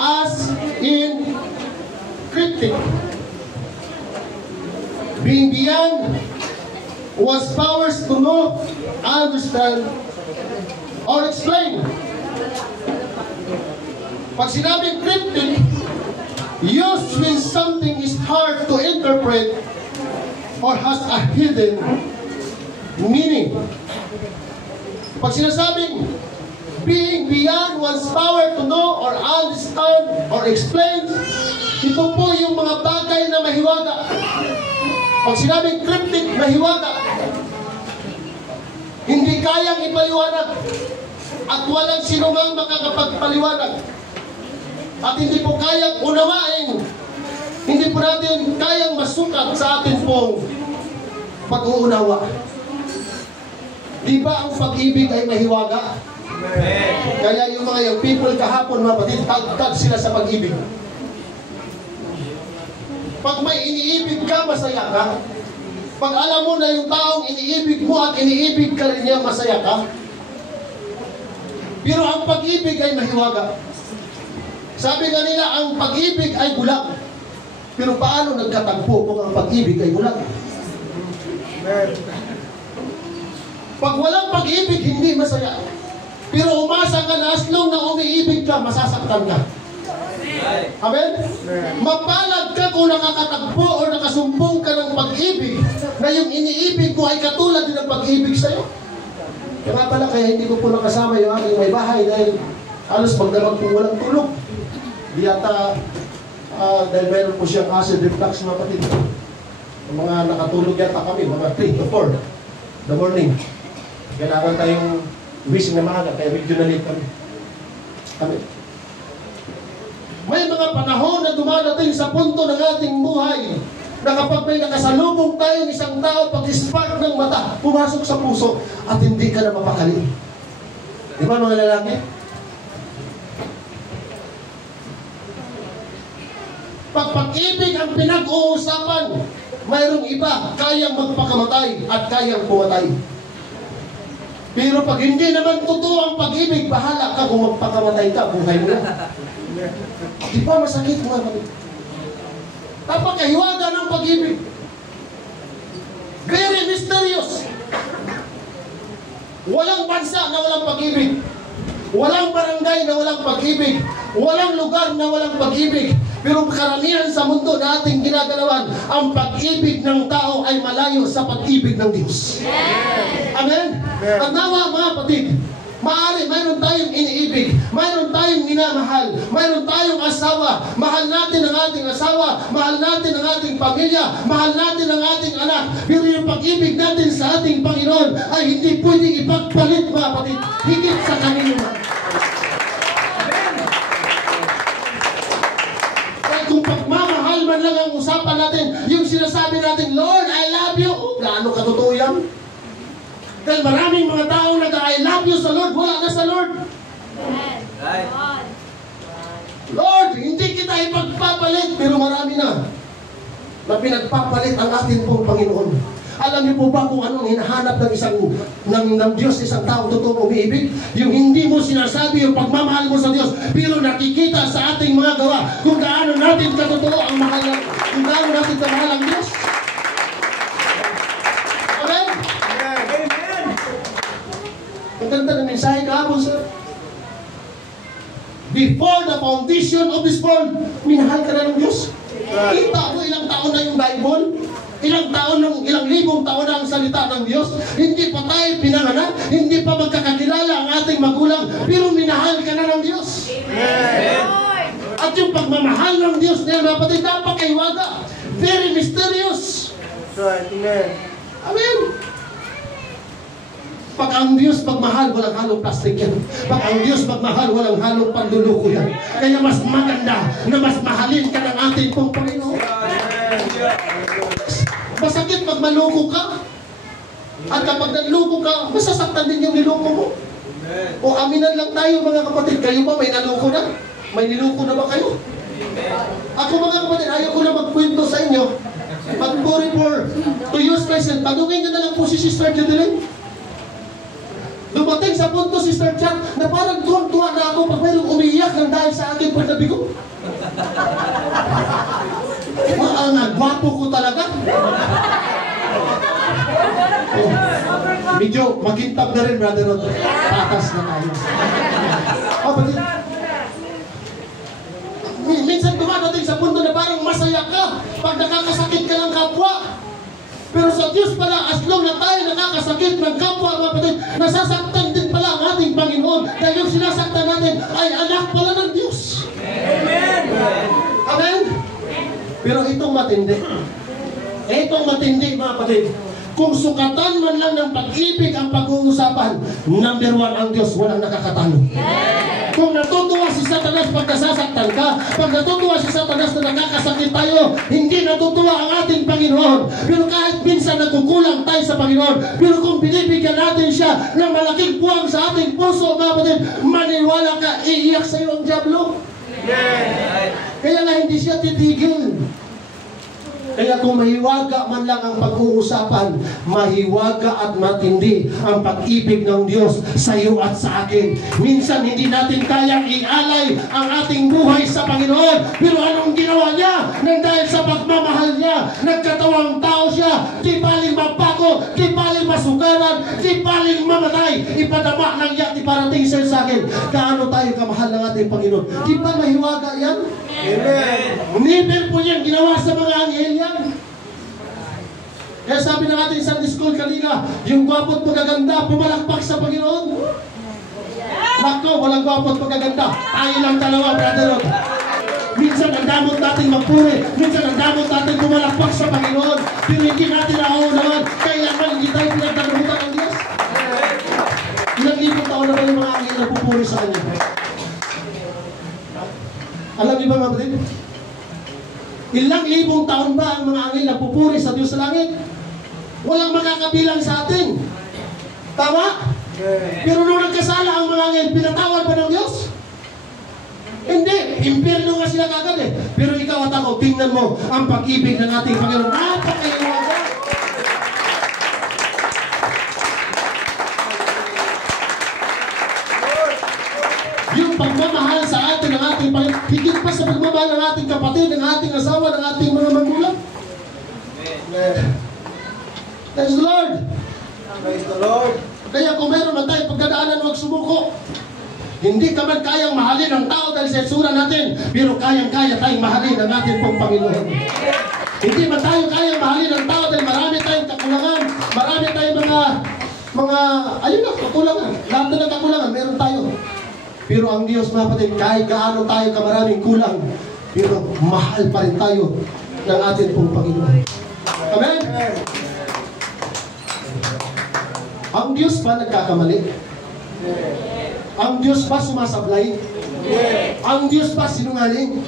as in cryptic. Being beyond was powers to know, understand, or explain. Pag sinabing cryptic, used when something is hard to interpret or has a hidden meaning. Pag sinasabing being beyond one's power to know or understand or explain, ito po yung mga bagay na mahiwaga. Pag sinabing cryptic, mahiwaga, hindi kayang ipaliwanag at walang sinumang makakapagpaliwanag at hindi po kayang unawain, hindi po natin kayang masukat sa atin pong pag-uunawa. Di ba ang pag-ibig ay mahiwaga? Amen. Kaya yung mga young people kahapon, mga batid, tag-tag sila sa pag-ibig. Pag may iniibig ka, masaya ka. Pag alam mo na yung taong iniibig mo at iniibig ka rin niya, masaya ka. Pero ang pag-ibig ay mahiwaga. Sabi nga nila, ang pag-ibig ay bulag. Pero paano nagkatagpo kung ang pag-ibig ay bulag? Pag walang pag-ibig, hindi masaya. Pero umasa ka na, as long na umiibig ka, masasaktan ka. Amen? Mapalad ka kung nakakatagpo o nakasumpong ka ng pag-ibig na yung iniibig mo ay katulad din ng pag-ibig sa'yo. Kaya nga pala, kaya hindi ko po nakasama yung aking may bahay dahil halos magdamag po walang tulog. Di yata, dahil meron po siyang acid reflux, mga kapatid. Yung mga nakatulog yata kami, mga 3 to 4 the morning. Kailangan tayong wising na maaga, kaya medyo na late kami. May mga panahon na dumadating sa punto ng ating buhay na kapag may nakasalubong tayong isang tao, pag-spark ng mata, pumasok sa puso at hindi ka na mapakali. Di ba mga lalaki? Pag pag-ibig ang pinag-uusapan, mayroong iba kayang magpakamatay at kayang pumatay. Pero pag hindi naman totoo ang pag-ibig, bahala ka kung magpakamatay ka, buhay mo. Di ba masakit mga kapatid? Napakahiwaga ng pag-ibig. Very mysterious. Walang bansa na walang pag-ibig. Walang barangay na walang pag-ibig. Walang lugar na walang pag-ibig. Pero karamihan sa mundo na ating ginagalawan, ang pag-ibig ng tao ay malayo sa pag-ibig ng Diyos. Amen? At nawa mga kapatid, maaari, mayroon tayong iniibig, mayroon tayong minamahal, mayroon tayong asawa, mahal natin ang ating asawa, mahal natin ang ating pamilya, mahal natin ang ating anak, pero yung pag-ibig natin sa ating Panginoon ay hindi pwedeng ipagpalit mga kapatid, higit sa kanino. Kaya kung pagmamahal man lang ang usapan natin, yung sinasabi natin, Lord, I love you, gaano katotoo yan? Dahil maraming mga tao nag-I love you sa Lord, wala na sa Lord. Right. Lord, hindi kita ipagpapalit, pero marami na pinagpapalit ang ating pong Panginoon. Alam niyo po ba kung anong hinahanap ng Diyos isang tao totoong umiibig? Yung hindi mo sinasabi yung pagmamahal mo sa Diyos, pero nakikita sa ating mga gawa kung gaano natin katotoo ang mahal, kung gaano natin kamahal ang Diyos. Ang ganda ng mensahe kahapon, sir. Before the foundation of this world, minahal ka na ng Diyos. Kita mo ilang taon na yung Bible, ilang libong taon na ang salita ng Diyos. Hindi pa tayo pinanganak, hindi pa magkakakilala ang ating magulang, pero minahal ka na ng Diyos. Amen. At yung pagmamahal ng Diyos na yan, kapatid, napakahiwaga. Very mysterious. Amen. Amen. Pag ang Diyos magmahal, walang halong plastic yan. Pag ang Diyos magmahal, walang halong panduluko yan. Kaya mas maganda na mas mahalin ka ng ating pong Panginoon. Masakit pag maloko ka. At kapag naloko ka, masasaktan din yung niloko mo. O aminan lang tayo mga kapatid. Kayo ba may naloko na? May niloko na ba kayo? Ako mga kapatid, ayaw ko na magkwento sa inyo. Pag to use myself, tanungin nyo na lang po si Sister Judeline. Dumating sa punto, Sister Chat, na parang tuwang-tuwa na ako pag mayroong umiiyak ng dahil sa akin pagtabi ko. Gwapo ko talaga. Oh, medyo makintab na rin, Brother Rod. Patas na tayo. Kapatid, minsan dumadating sa punto na parang masaya ka pag nakakasakit ka ng kapwa. Pero sa Diyos pala, as long na tayo nakakasakit ng kapwa, mga kapatid, nasasaktan din pala ang ating Panginoon. Dahil yung sinasaktan natin ay anak pala ng Diyos. Amen! Amen? Pero itong matindi. Itong matindi, mga kapatid. Kung sukatan man lang ng pag-ibig ang pag-uusapan, number 1 ang Diyos, walang nakakatalo. Kung natutuwa si Satanas pag nasasaktan ka, pag natutuwa si Satanas na nakakasakit tayo, hindi natutuwa ang ating Panginoon. Pero kahit minsan nagkukulang tayo sa Panginoon, pero kung binibigyan natin siya ng malaking puwang sa ating puso, mga kapatid, maniwala ka, iiyak sa iyo ang dyablo. Kaya nga hindi siya titigil. Kaya kung mahiwaga man lang ang pag-uusapan, mahiwaga at matindi ang pag-ibig ng Diyos sa iyo at sa akin. Minsan hindi natin kayang ialay ang ating buhay sa Panginoon. Pero anong ginawa niya? Nang dahil sa pagmamahal niya, nagkatawang tao siya. Di baling mapako, di baling masugaran, di baling mamatay. Ipadama lang niya at iparating siya sa akin. Kaano tayo kamahal ng ating Panginoon? Di ba mahiwaga yan? Amen. Never po yan ginawa sa mga anghel yan. Kaya sabi ng ating Sunday School kanina, yung gwapo at magaganda, pumalakpak sa Panginoon. Nako, walang gwapo at magaganda. Tayo lang dalawa, Brother Rod. Minsan ang damot natin magpuri, minsan ang damot natin pumalakpak sa Panginoon. Pero hindi natin nauunawan, kailangan hindi tayo pinagdanutan ng Diyos. Ilang libong taon na ba yung mga anghel na pupuri sa Kanya? Alam niyo ba, mga kapatid? Ilang libong taon ba ang mga anghel na pupuri sa Diyos sa langit? Walang makakabilang sa atin. Tama? Pero nung nagkasala ang mga anghel, pinatawad ba ng Diyos? Hindi. Impyerno nga sila kagad eh. Pero ikaw at ako, tingnan mo ang pag-ibig ng ating Panginoon. Napakaiwaga. Yung pagmamahal sa atin ng ating Panginoon, higit pa sa pagmamahal ng ating kapatid, ng ating asawa, ng ating mga magulang. Praise the Lord. Praise the Lord. Kaya kung meron man tayo pagdadaanan, huwag sumuko. Hindi ka man kayang mahalin ang tao dahil sa itsura natin, pero kayang-kaya tayong mahalin ang ating pong Panginoon. Hindi man tayo kayang mahalin ang tao dahil marami tayong kakulangan, marami tayong mga ayun na, kakulangan. Lahat na ng kakulangan, meron tayo. Pero ang Diyos, mga kapatid, kahit gaano tayo kamaraming kulang, pero mahal pa rin tayo ng ating pong Panginoon. Amen? Ang Diyos ba nagkakamali? Ang Diyos ba sumasablay? Ang Diyos ba sinungaling?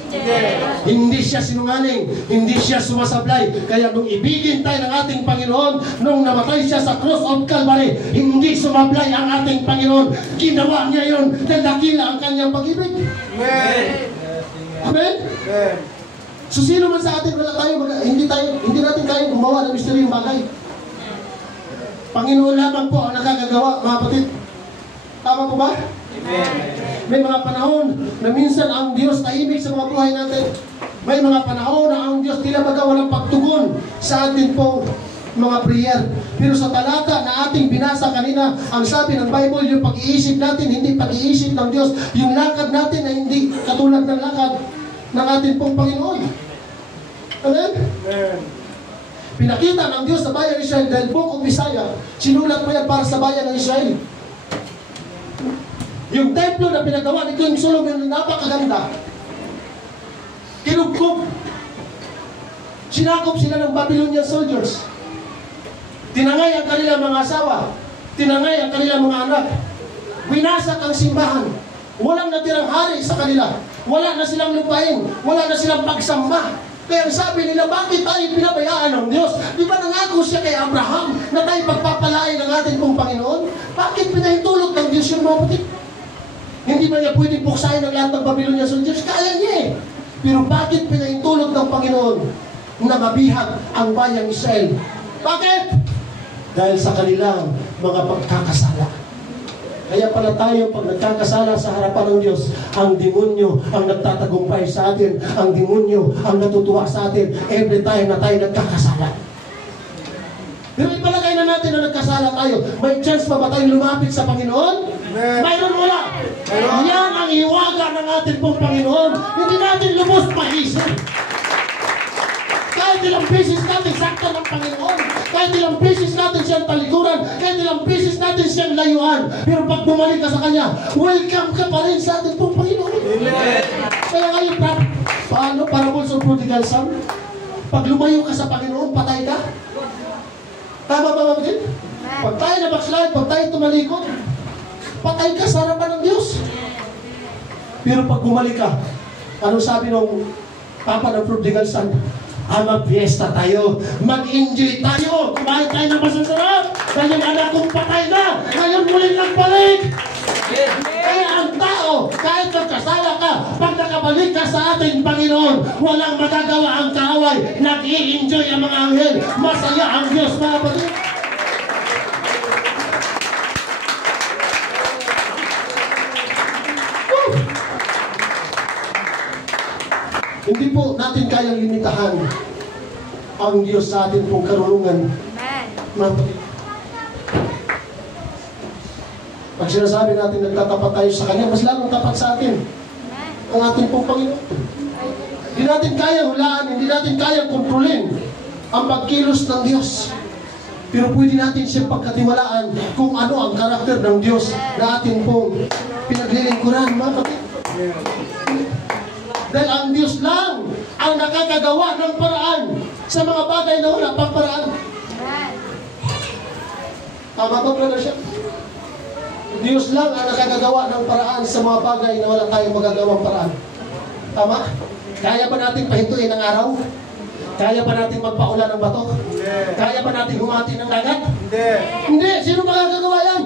Hindi siya sinungaling, hindi siya sumasablay. Kaya nung ibigin tayo ng ating Panginoon, nung namatay siya sa cross of Calvary, hindi sumablay ang ating Panginoon. Ginawa niya yun dahil dakila ang kanyang pag-ibig. Amen? So sino man sa atin, wala tayo, hindi natin kaya gumawa ng misteryong bagay. Panginoon lamang po ang nakakagawa, mga kapatid. Tama po ba? Amen. May mga panahon na minsan ang Diyos tahimik sa mga buhay natin. May mga panahon na ang Diyos tila baga walang pagtugon sa atin pong mga prayer. Pero sa talata na ating binasa kanina, ang sabi ng Bible, yung pag-iisip natin, hindi pag-iisip ng Diyos. Yung lakad natin ay hindi katulad ng lakad ng ating pong Panginoon. Amen? Amen. Pinakita ng Diyos sa bayan ng Israel dahil Book of Isaiah, sinulat mo yan para sa bayan ng Israel. Yung templo na pinagawa ni King Solomon na napakaganda, kinugkog. Sinakop sila ng Babylonian soldiers. Tinangay ang kanilang mga asawa. Tinangay ang kanilang mga anak. Winasak ang simbahan. Walang natirang hari sa kanila. Wala na silang lupain. Wala na silang pagsamba. Kaya sabi nila, bakit tayo pinabayaan ng Diyos? Di ba nangako siya kay Abraham na tayo pagpapalain ng ating pong Panginoon? Bakit pinahintulot ng Diyos yung mga putik? Hindi ba niya pwedeng puksain ang lahat ng Babylonian soldiers? Kaya niya eh. Pero bakit pinahintulot ng Panginoon na mabihag ang bayang Israel? Bakit? Dahil sa kanilang mga pagkakasala. Kaya pala tayo, pag nagkakasala sa harapan ng Diyos, ang demonyo ang nagtatagumpay sa atin, ang demonyo ang natutuwa sa atin every time na tayo nagkakasala. Pero ipalagay na natin na nagkasala tayo, may chance pa ba tayong lumapit sa Panginoon? Mayroon wala. Yan ang iwaga ng ating pong Panginoon. Hindi natin lubos maisip. Kahit ilang beses natin sakta ng Panginoon, kahit ilang beses natin siyang talikuran, kahit ilang beses natin siyang layuan, pero pag bumalik ka sa Kanya, welcome ka pa rin sa ating pong Panginoon. Amen. Kaya ngayon, paano? Parables of prodigal son? Pag lumayo ka sa Panginoon, patay ka? Tama ba din? Pag tayo na backslide, pag tayo tumalikod, patay ka sa harapan ng Diyos. Pero pag bumalik ka, anong sabi ng Papa ng prodigal son? Mag-fiesta tayo, mag-enjoy tayo, kumain tayo ng masasarap, dahil anak kong patay na, ngayon muling nagbalik. Kaya ang tao, kahit nagkasala ka, pag nakabalik ka sa ating Panginoon, walang magagawa ang kaaway, nag-i-enjoy ang mga anghel, masaya ang Diyos, mga kapatid. Hindi po natin kayang limitahan ang Diyos sa atin pong karunungan. Pag sinasabi natin nagtatapat tayo sa Kanya, mas lalong tapat sa atin ang ating pong Panginoon. Hindi natin kayang hulaan, hindi natin kayang kontrolin ang pagkilos ng Diyos. Pero pwede natin siyang pagkatiwalaan kung ano ang karakter ng Diyos na atin pong pinaglilingkuran, mga kapatid. Dahil ang Diyos lang ang nakakagawa ng paraan sa mga bagay na wala pang paraan. Tama ba, brother siya? Diyos lang ang nakakagawa ng paraan sa mga bagay na wala tayong magagawang paraan. Tama? Kaya ba natin pahintuin ang araw? Kaya ba natin magpaulan ng bato? Kaya ba natin humati ng dagat? Hindi. Sino magagagawa yan?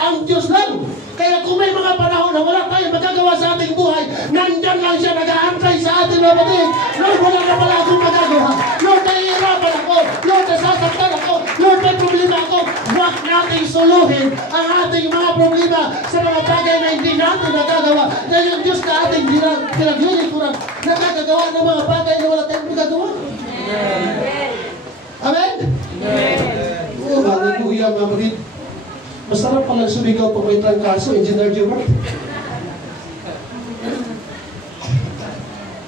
Ang Diyos lang. Kaya kung may mga panahon na wala tayong magagawa sa ating buhay, nandyan lang siya nag-aantay sa ating mga batid. Lord, wala na pala akong magagawa. Lord, nahihirapan ako. Lord, nasasaktan ako. Lord, may problema ako. Huwag nating suluhin ang ating mga problema sa mga bagay na hindi natin nagagawa. Dahil yung Diyos na ating pinaglilikuran, nakakagawa ng mga bagay na wala tayong magagawa. Amen? Oh, hallelujah, mga batid. Masarap palang sumigaw pag may trangkaso, Engineer Gilbert.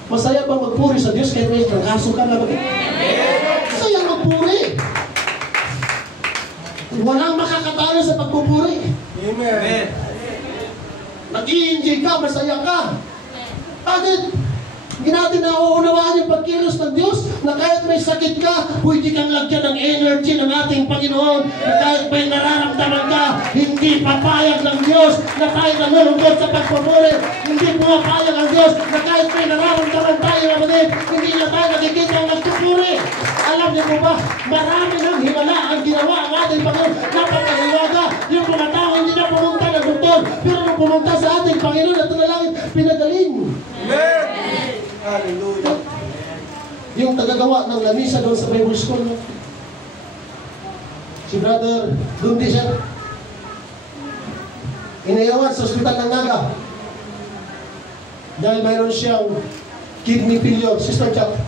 Masaya bang magpuri sa Diyos kahit may trangkaso ka na ba? Masaya magpuri. Walang makakatalo sa pagpupuri. Amen. Nag-i-enjoy ka, masaya ka. Bakit? Hindi natin nauunawaan yung pagkilos ng Diyos na kahit may sakit ka, pwede kang lagyan ng energy ng ating Panginoon, na kahit may nararamdaman ka, hindi papayag ng Diyos na tayo nanulungkot sa pagpupuri. Hindi pumapayag ang Diyos na kahit may nararamdaman tayo, kapatid, hindi na tayo nakikita ang nagpupuri. Alam niyo po ba, marami ng himala ang ginawa ang ating Panginoon. Napakahiwaga, yung mga tao hindi na pumunta ng doktor, pero nung pumunta sa ating Panginoon at nalangin, pinagaling. Amen! Hallelujah. Yung tagagawa ng lamisa doon sa Bible School, si Brother Dundi siya, inayawan sa ospital ng Naga dahil mayroon siyang kidney failure. Sister Chuck,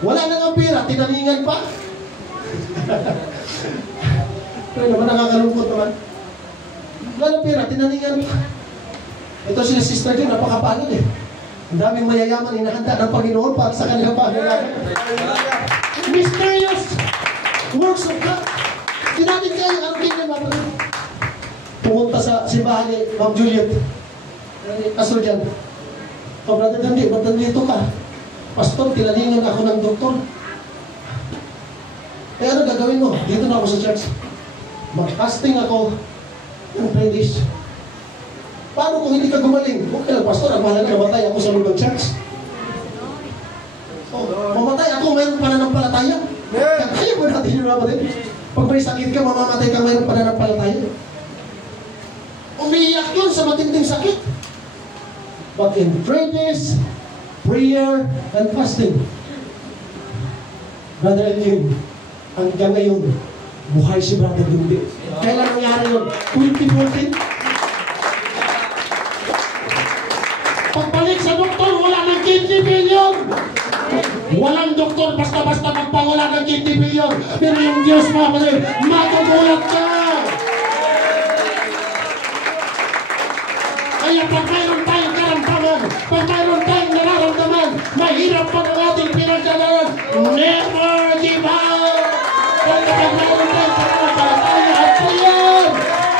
wala nang ang pera, tinaningan pa. Pero naman nakakalungkot naman. Wala nang pera, tinaningan pa. Ito sila Sister Jane, napakapagod eh. Ang daming mayayaman, hinahanda ng Panginoon para sa kanilang pangalaman. Mysterious works of God. Hindi natin kaya ang kingdom, mga pagod. Pumunta sa simbahan ni Ma'am Juliet. Pastor dyan. Oh, Brother Dandi, ba't nandito ka? Pastor, tinalingan ako ng doktor. Eh, ano gagawin mo? Dito na ako sa church. Mag-fasting ako ng 3 days. Paano kung hindi ka gumaling? Okay lang, Pastor, ang mahalaga namatay ako sa loob ng church. Oh, mamatay ako, mayroong pananampalataya. Kaya mo natin yung naman din. Pag may sakit ka, mamamatay ka, mayroong pananampalataya. Umiiyak yun sa matinding sakit. But in 3 days, prayer and fasting, Brother Elgin, hanggang ngayon, Buhay si Brother Gundi. Kailan nangyari yun? 2014? Pagbalik sa doktor, wala ng kidney failure. Walang doktor basta-basta magpawala ng kidney failure. Pero yung Diyos mo, magugulat ka. Kaya pag mayroon tayong karamdaman, pag mayroon tayong nararamdaman, mahirap pa ng ating pinagdalaran, never give up! Kaya pag mayroon tayong pananampalataya at prayer,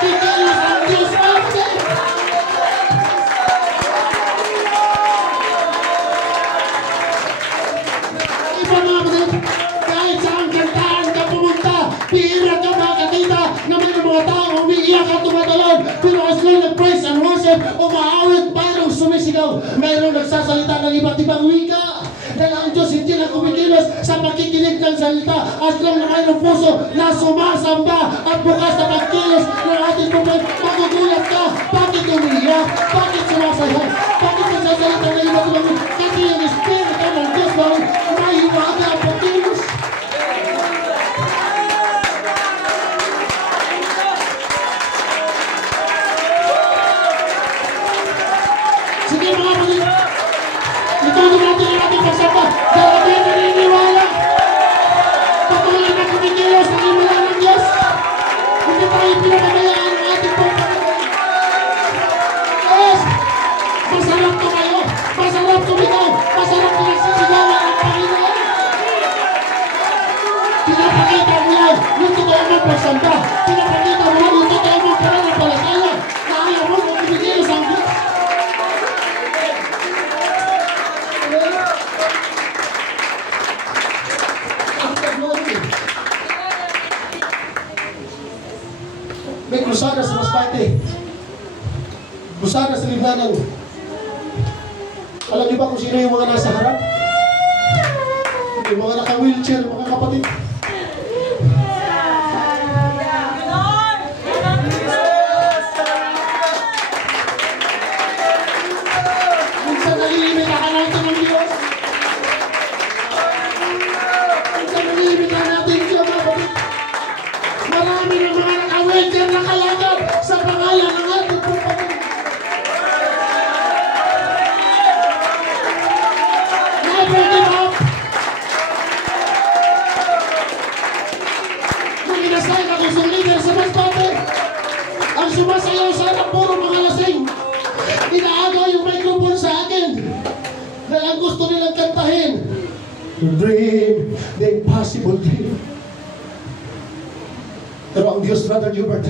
kikilos ang Diyos natin! Iba mga kapatid, kahit saan kantaan ka pumunta, pihira ka makakita na may mga tao umiiyak at tumatalon, pero as long as praise and worship, umaawit, mayroong sumisigaw, mayroong nagsasalita ng iba't ibang wika. Dahil ang Diyos hindi na kumikilos sa pagkikinig ng salita, as long na mayroong puso na sumasamba at bukas na pagkilos ng ating pupunta, magugulat ka. Bakit umiiyak? Bakit sumasayaw? Bakit nagsasalita ng iba't ibang wika? Kasi yung Espiritu ng Diyos may hiwaga ang pagkilos. Sige mga kapatid, ituloy natin ang ating pagsamba dahil tayo naniniwala. Patuloy na kumikilos ang himala ng Diyos. Hindi tayo pinapabayaan ang ating pagpapagay. Yes! Masarap tumayo, masarap tumigaw, masarap pinagsisigawan ang Panginoon. Pinapakita mo yan yung totoo mong pagsamba. Pinapakita mo yan yung totoo mong pananampalataya na ayaw mo kung kumikilos ang Diyos. May krusada sa Masbate. Krusada sa Libnanan. Alam niyo ba kung sino yung mga nasa harap? Yung mga naka-wheelchair, mga kapatid. Minsan nalilimita natin ng Diyos. Minsan nalilimita natin siya, mga kapatid. Marami ng mga naka-wheelchair nakalakad sa pangalan ng ating pagpapagay. Never give up! Nung inasay ka kung leader sa Masbate, ang sumasayaw sana puro mga lasing. Inaagaw yung microphone sa akin dahil ang gusto nilang kantahin, dream the impossible dream. Pero ang Diyos, Brother Hubert,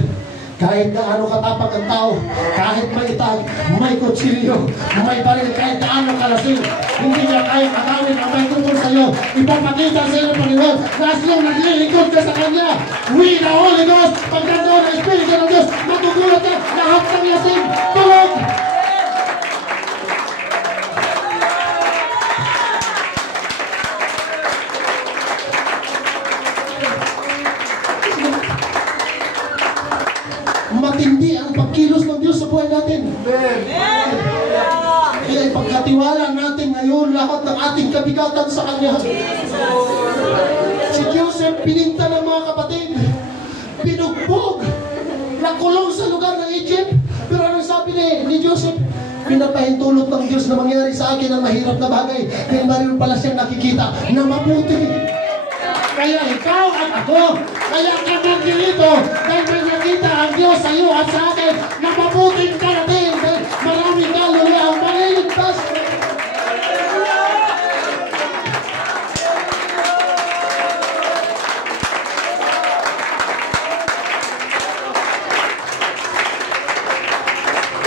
kahit na ano katapang ang tao, kahit may itag, may kutsilyo, may baril, kahit na ano kalasing, hindi niya kaya agawin ang may tungkol sa iyo. Ipapakita sa iyo, Panginoon, na silang naglilingkod ka sa Kanya. We, the Holy Ghost, pag nandoon ang Espiritu ng Diyos, magugulat ka, lahat ng lasing, tulog! Matindi ang pagkilos ng Diyos sa buhay natin. Kaya ipagkatiwala natin ngayon lahat ng ating kabigatan sa Kanya. Si Joseph pininta ng mga kapatid, pinugbog, nakulong sa lugar ng Egypt. Pero anong sabi ni Joseph? Pinapahintulot ng Diyos na mangyari sa akin ang mahirap na bagay. Kaya mayroon pala siyang nakikita na mabuti. Kaya ikaw at ako, kaya ka nandito dahil may nakita ang Diyos sa iyo at sa akin na mabuting karating dahil maraming kaluluwa ang maliligtas.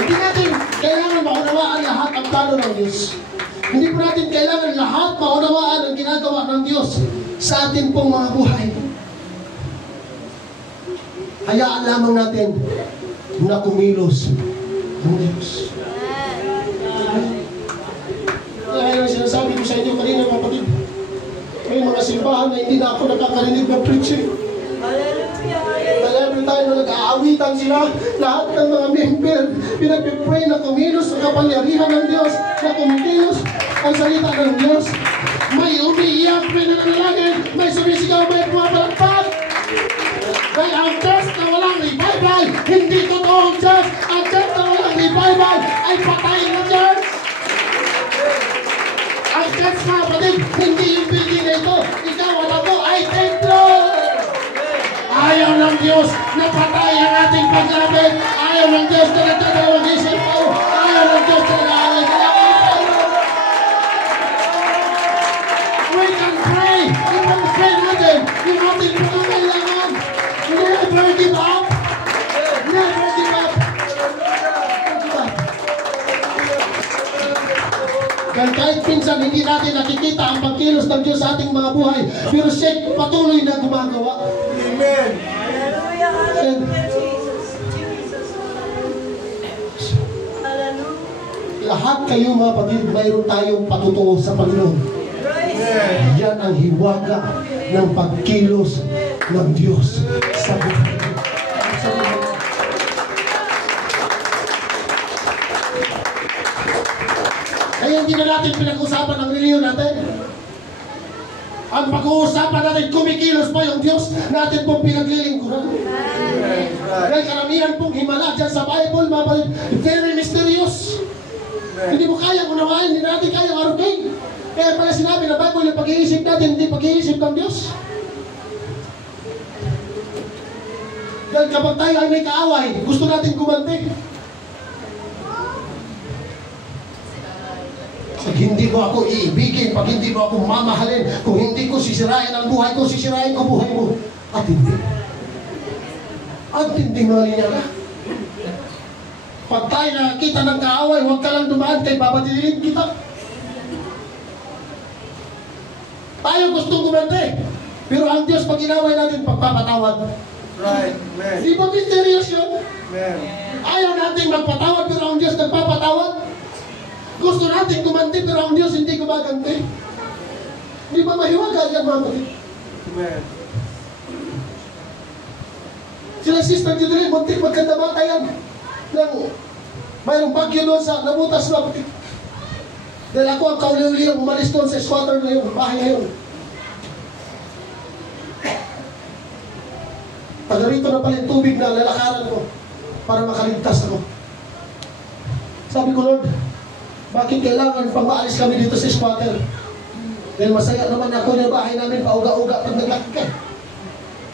Hindi natin kailangan maunawaan lahat ang plano ng Diyos. Hindi po natin kailangan lahat maunawaan ang ginagawa ng Diyos sa atin pong mga buhay. Hayaan lamang natin na kumilos ang Diyos. Kaya yung sinasabi ko sa inyo kanina, mga kapatid, may mga simbahan na hindi na ako nakakarinig ng preaching. Dahil every time na nag-aawitan sila, lahat ng mga member, pinag-pray na kumilos ang kapangyarihan ng Diyos, na kumilos ang salita ng Diyos. May umiiyak, may nananalangin, may sumisigaw, may pumapalakpak. Kaya ang church na walang revival, hindi totoong church. Ang church na walang revival ay patay na church. Ang church na kapatid, hindi yung building na ito. Ikaw at ako ay templo. Ayaw ng Diyos na patay ang ating paglapit. Ayaw ng Diyos na nagdadalawang isip ko. Ayaw ng Diyos na nag-aalay. We can pray. We can pray natin. Yung ating pangangailangan. Never give up. Never give up. Kahit minsan hindi natin nakikita ang pagkilos ng Diyos sa ating mga buhay, pero siya patuloy na gumagawa. Amen. Hallelujah. Hallelujah, Jesus. Jesus. Hallelujah. Lahat kayo mga kapatid, mayroon tayong patutuo sa Panginoon. Yan ang hiwaga ng pagkilos ng Diyos sa buhay. Kaya hindi na natin pinag-usapan ang reliyon natin. Ang pag-uusapan natin, kumikilos pa yung Diyos natin pong pinaglilingkuran. Dahil karamihan pong himala dyan sa Bible, very mysterious. Hindi mo kaya unawain, hindi natin kaya arugain. Kaya pala sinabi na Bible, yung pag-iisip natin, hindi pag-iisip ng Diyos. Dahil kapag tayo ay may kaaway, gusto natin gumanti. Pag hindi mo ako iibigin, pag hindi mo ako mamahalin, kung hindi ko sisirain ang buhay ko, sisirain ko buhay mo. At hindi. At hindi mali niya ka. Pag tayo nakakita ng kaaway, huwag ka lang dumaan kay babadilin kita. Tayo gustong gumante. Pero ang Diyos pag inaway natin, pagpapatawad. Right. Amen. Di ba mysterious yun? Amen. Ayaw natin magpatawad, pero ang Diyos nagpapatawad. Gusto natin gumanti, pero ang Diyos hindi gumaganti. Di ba mahiwaga yan, mga kapatid? Amen. Sila Sister Judeline, muntik magkandamatayan ng mayroong bagyo doon sa nabutas na kapatid. Dahil ako ang kauli-uli umalis doon sa squatter na yun, bahay na yun. Taga rito na pala yung tubig na lalakaran ko para makaligtas ako. Sabi ko, Lord, bakit kailangan pang maalis kami dito sa squatter? Dahil masaya naman ako na bahay namin, pauga-uga pag naglakad ka.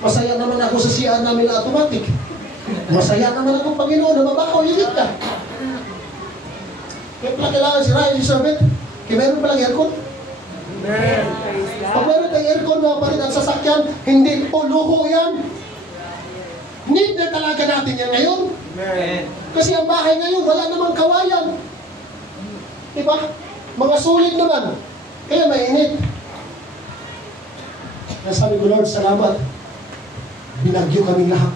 Masaya naman ako sa siyaan namin na automatic. Masaya naman ako, Panginoon, na mabakaw, higit ka. Kaya pala kailangan si Ryan, si Servant, kaya meron palang aircon. Amen. Pag meron tayong aircon, mga parin at sasakyan, hindi po luho yan. Need na talaga natin yan ngayon. Amen. Kasi ang bahay ngayon, wala namang kawayan. Diba? Mga sulit naman. Kaya mainit. Nasabi ko, Lord, salamat. Binagyo kaming lahat.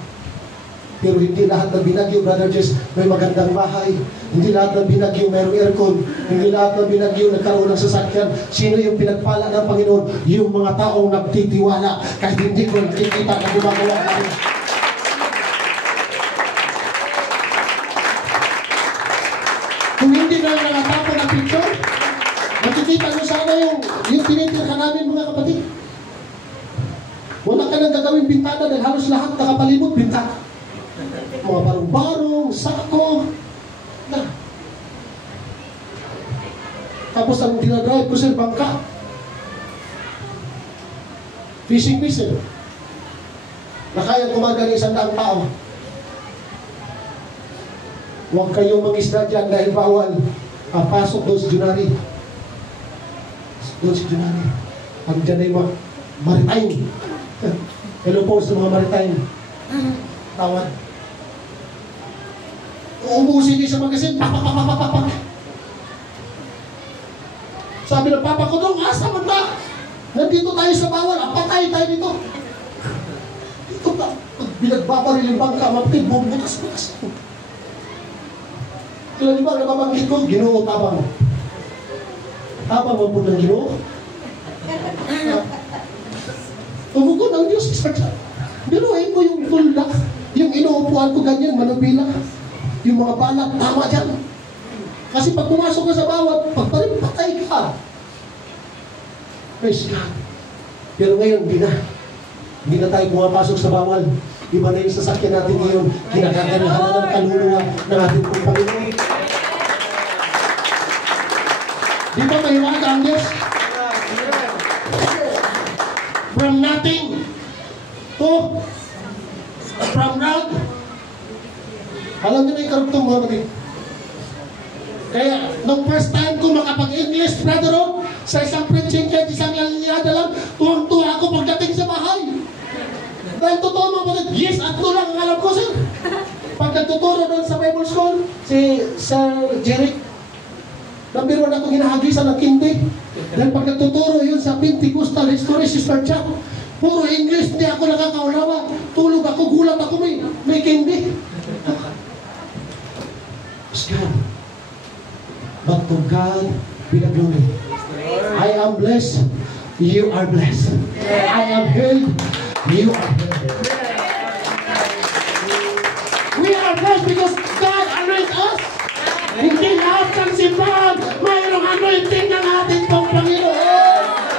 Pero hindi lahat ng binagyo, Brother Jess, may magandang bahay. Hindi lahat ng binagyo mayroong aircon. Hindi lahat ng binagyo nagkaroon ng sasakyan. Sino yung pinagpala ng Panginoon? Yung mga taong nagtitiwala kahit hindi ko nakikita na gumagawa namin. Kung hindi na nakatapon ang picture, makikita nyo sana yung tinitirhan namin, mga kapatid. Wala ka nang gagawin bintana dahil halos lahat nakapalibot bintana. Mga barong-barong, sako, na. Tapos ang dinadrive ko sa bangka, fishing vessel, na kaya kumaga ng 100 tao. Huwag kayong mag-isda dyan dahil bawal. Pasok doon si Junari. Doon si Junari. Pag dyan ay maritime. Hello po sa mga maritime. Tawad. Uubusin niyo sa magasin. Papapapapapapak. Sabi ng papa ko doon, asa man ba? Nandito tayo sa bawal. Patay tayo dito. Dito ka. Pag binagbabaril yung bangka, mapit, bubutas-butas. Kaya di ba, nababanggit ko, Ginoo tabang. Tabang mo po ng Ginoo. Tumugon ang Diyos. Biruin mo yung tulak. Yung inuupuan ko ganyan, manubila. Yung mga balat, tama dyan. Kasi pag pumasok ka sa bawat, pagparin, patay ka. Praise God. Pero ngayon, hindi na tayo pumapasok sa bawal. Iba na yung sasakyan natin ngayon. Kinakaganahan na ng kaluluwa ng ating pong Panginoon. Di ba mahiwaga ang Diyos? From nothing to from rag. Alam niyo na yung karugtong mga kapatid. Kaya, nung first time ko makapag-English, brother, sa isang preaching kahit isang lalanyada lang, tuwang-tuwa ako pagdating sa bahay. Dahil totoo mga kapatid, yes at no lang ang alam ko, sir. Pag nagtuturo doon sa Bible School, si Sir Jerry, number 1 akong hinahagisan ng kindi. Dahil pag nagtuturo yun sa Pentecostal History, Sister Jack, puro English, hindi ako nakakaulawa. Tulog ako, gulat ako, may kindi. God. But to God be the glory. I am blessed, you are blessed. I am healed, you are healed. We are blessed because God anoints us. Hindi lahat ng simbahan mayroong anointing ng ating pong Panginoon.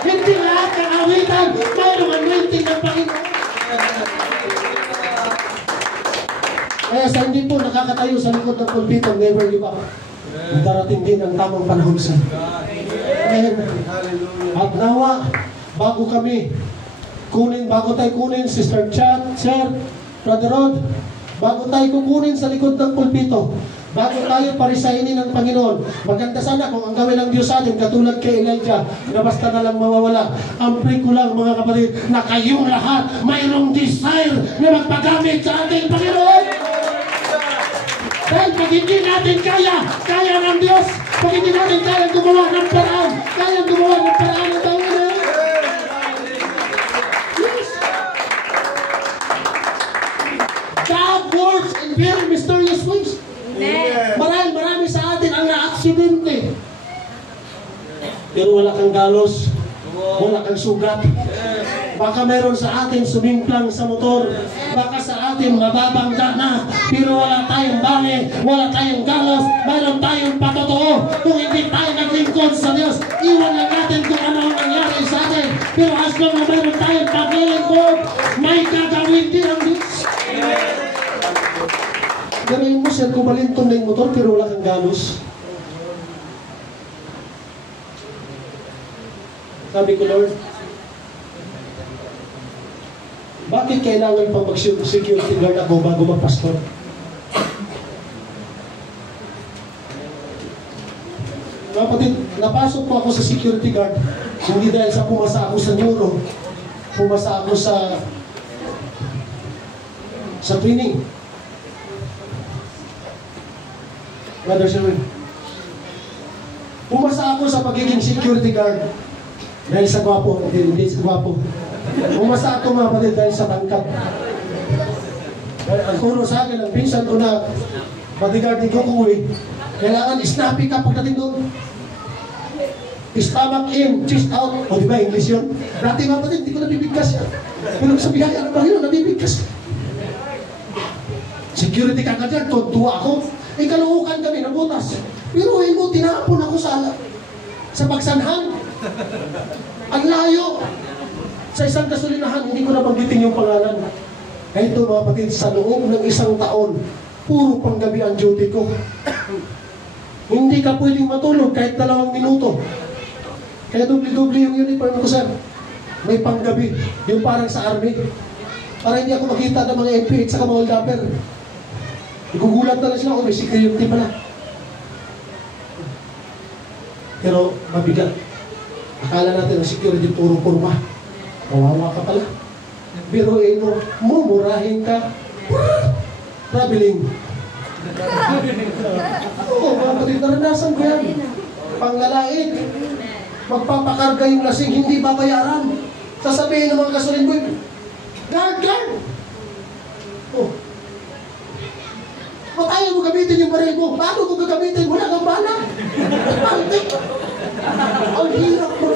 Hindi lahat ng awitan mayroong anointing ng Panginoon. Kaya sa hindi po nakakatayo sa likod ng pulpito, never give up. Darating din ang tamang panahon sa Amen. At nawa, bago tayo kunin, Sister Chat, Sir, Brother Rod, bago tayo kukunin sa likod ng pulpito, bago tayo parisainin ng Panginoon, maganda sana kung ang gawin ng Diyos sa atin, katulad kay Elijah, na basta na lang mawawala. Ang pray ko lang mga kapatid, na kayong lahat mayroong desire na magpagamit sa ating Panginoon. Dahil pag hindi natin kaya ng Diyos. Pag hindi natin kaya gumawa ng paraan ng Panginoon. Yes. God works in very mysterious ways. Marami sa atin ang na-aksidente. Pero wala kang galos, wala kang sugat. Baka meron sa atin sumimplang sa motor. Baka sa atin mababangga na. Pero wala tayong bangi, wala tayong galos, mayroon tayong patotoo. Kung hindi tayo naglingkod sa Diyos, iwan lang natin kung ano ang nangyari sa atin. Pero as long na mayroon tayong paglilingkod, may gagawin din ang Diyos. Pero yung mo, sir, kumalintong na yung motor pero wala kang galos. Sabi ko, Lord, bakit kailangan pang mag-security guard ako bago mag-pastor? Kapatid, napasok po ako sa security guard, hindi dahil sa pumasa ako sa neuro, pumasa ako sa training. Brother Sherwin, pumasa ako sa pagiging security guard dahil sa gwapo, hindi sa gwapo. Pumasa ako mga kapatid dahil sa tangkad. Ang turo sa akin, ang pinsan ko na bodyguard ni Kukuwi, kailangan snappy ka pagdating doon. Stomach in, chest out. O diba, English yun? Dati mga kapatid, hindi ko nabibigkas yan. Pero sa biyaya ng Panginoon, nabibigkas. Security ka ka dyan, tuwa ako. Kaluhukan kami, nabutas. Pero mo, tinapon ako sa pagsanhan. Ang layo. Sa isang gasolinahan, hindi ko napagbitin yung pangalan. Kaya ito mga kapatid, sa loob ng isang taon, puro panggabi ang duty ko. Hindi ka pwedeng matulog kahit 2 minuto. Kaya doble-doble yung uniform ko, sir. May panggabi, yung parang sa army. Para hindi ako makita ng mga MP at saka mga dapper. Igugulat na lang sila, may security pala. Pero mabigat. Akala natin ang security puro purma. Kawawa ka pala. Biruin mo, mumurahin ka. Traveling. Oo, mga kapatid, naranasan ko yan. Panglalain. Magpapakarga yung lasing, hindi babayaran. Sasabihin ng mga gasolin boy, guard! Oh. Ba't ayaw mo gamitin yung baril mo? Paano ko gagamitin? Wala kang bala. Antik. Ang hirap mo.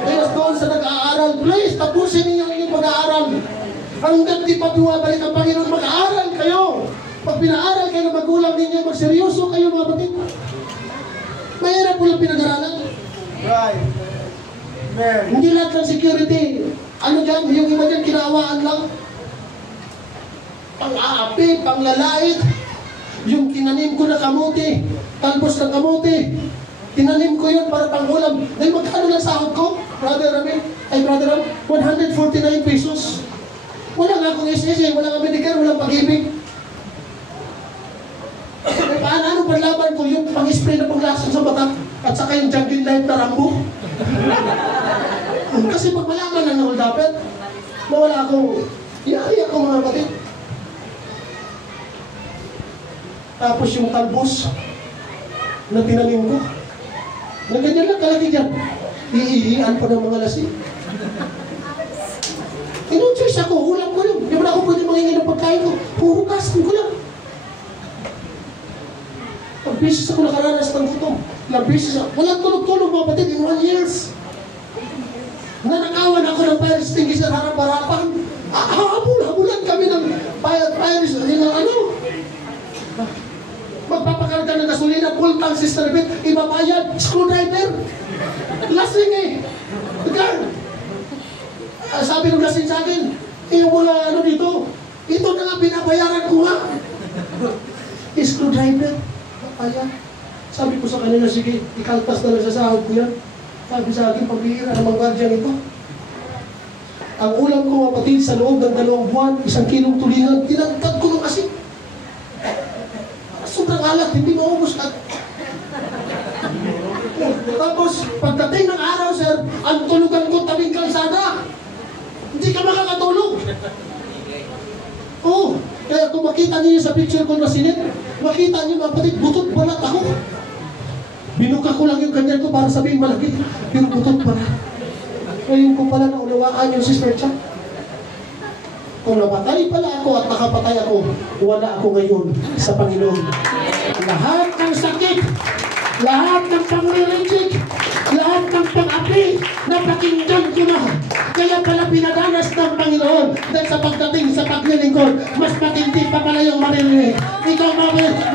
Kaya doon sa nag-aaral, please, tapusin niyo ang inyong pag-aaral. Hanggang di pa bumabalik ang Panginoon, mag-aaral kayo. Pag pinaaral kayo ng magulang ninyo, magseryoso kayo mga batid. Mahirap po lang pinag-aralan. Right. Amen. Hindi lahat ng security ano dyan, yung iba dyan, kinawaan lang. Pang-aapi, pang-lalait. Yung tinanim ko na kamuti, talbos ng kamuti, tinanim ko yun para pang-ulam. Dahil magkano lang sahod ko, Brother Ram, 149 pesos. Wala nga akong SSA, wala nga Medicare, walang pag-ibig. Paano panlaban ko yung pang-spray na panglasan sa mata at saka yung jungle life na Rambo? Kasi pag malaman lang na hold upper, na wala akong, iari ako mga kapatid. Tapos yung talbos na tinanim ko, na ganyan lang kalaki dyan, iihian pa ng mga lasing. Ino-choice ako, ulam ko lang. Di ba ako pwede mangingi ng pagkain ko? Puhugasin ko lang. Beses ako nakaranas ng gutom. Beses ako. Walang tulog-tulog mga kapatid in 1 year. Nanakawan ako ng fire extinguisher harap-harapan. Habulan kami ng fire ano. Magpapakarga ng gasolina, full tank sister bit, ibabayad, screwdriver. Lasing eh. Guard. Sabi ng lasing sa akin, yung mga ano dito, ito na nga binabayaran ko nga. Screwdriver. Ayan. Sabi ko sa kanila, sige, ikaltas na lang sa sahod ko yan. Sabi sa akin, pambihira ng mga guardian ito. Ang ulam ko, kapatid, sa loob ng 2 buwan, 1 kilong tulingan, tinagtad ko ng asin. Sobrang alat, hindi maubos ka. Tapos, pagdating ng araw, sir, ang tulugan ko tabing kalsada. Hindi ka makakatulog. Oo. Kaya kung makita niyo sa picture ko na sinit, makita niyo mga kapatid, butot balat ako. Binuka ko lang yung ganyan ko para sabihin malaki, pero butot balat. Ngayon ko pala naunawaan yung Sister Chuck. Kung napatay pala ako at nakapatay ako, wala ako ngayon sa Panginoon. Lahat ng sakit, lahat ng pang-religic, lahat ng pang-api, napakinggan ko na. Kaya pala pinadanas ng Panginoon dahil sa pagdating sa paglilingkod, mas matindi pa pala yung maririnig. Ikaw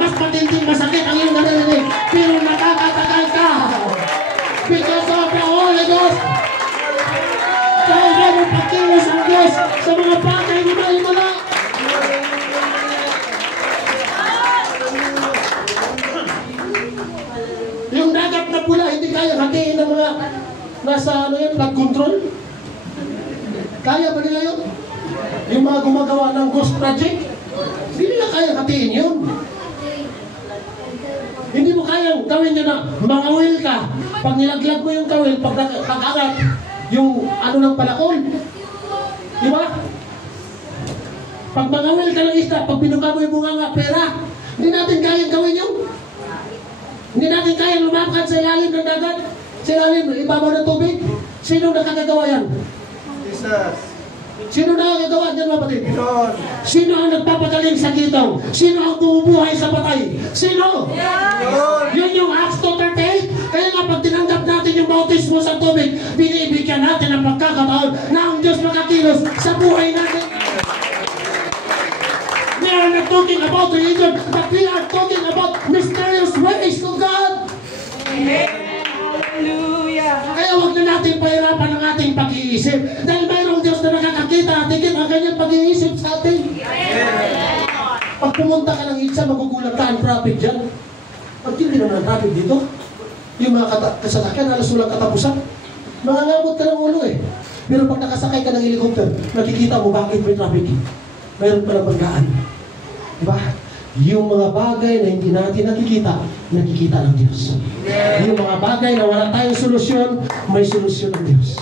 mas matinding masakit ang iyong naririnig, pero nakakatagal ka. Because of the Holy Ghost. Kaya meron pagkilos ang Diyos sa mga bagay na malimala. Yung dagat na pula, hindi kaya hatiin ng mga nasa ano yan, flood control. Kaya ba nila yun? Yung mga gumagawa ng ghost project, hindi nila kaya hatiin yun. Hindi mo kayang gawin nyo na mangawil ka. Pag nilaglag mo yung kawil, pag-angat, yung ano ng palakol. Di ba? Pag mangawil ka ng isda, pag binuka mo yung bunganga, pera. Hindi natin kayang gawin yun. Hindi natin kayang lumakad sa ilalim ng dagat. Sa ilalim, ibabaw ng tubig. Sino nakagagawa yan? Jesus. Sino nakagagawa dyan, kapatid? God. Sino ang nagpapagaling sa gitaw? Sino ang bumubuhay sa patay? Sino? God. Yun yung Acts 2:38. Kaya nga pag tinanggap natin yung bautismo sa tubig, binibigyan natin ang pagkakataon na ang Diyos makakilos sa buhay natin. We are not talking about religion, but we are talking about mysterious ways of God. Amen. Hallelujah. Kaya huwag na natin pahirapan ang ating pag-iisip. Dahil mayroong Diyos na nakakakita at higit ang kanyang pag-iisip sa atin. Pag pumunta ka ng Itza, magugulat ka ang traffic dyan. Pagtindi naman ang traffic dito. Yung mga kasasakyan, halos walang katapusan. Mangangamot ka ng ulo eh. Pero pag nakasakay ka ng helicopter, nakikita mo bakit may traffic. Mayroon palang banggaan. Diba? Yung mga bagay na hindi natin nakikita ng Diyos. Yung mga bagay na wala tayong solusyon, may solusyon ng Diyos.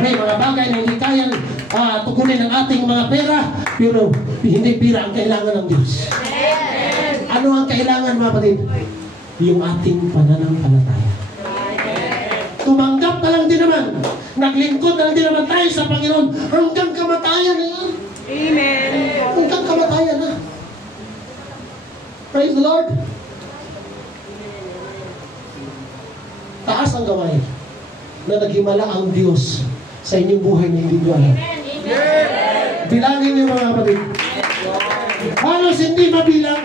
May mga bagay na hindi kayang tukunin ng ating mga pera, pero hindi pera ang kailangan ng Diyos. Ano ang kailangan, mga kapatid? Yung ating pananampalataya. Tumanggap na lang din naman. Naglingkod na lang din naman tayo sa Panginoon hanggang kamatayan na yan. Amen. Hanggang kamatayan na. Praise the Lord. Taas ang gaway na naghimala ang Diyos sa inyong buhay na hindi nyo alam. Bilangin niyo mga kapatid. Halos hindi mabilang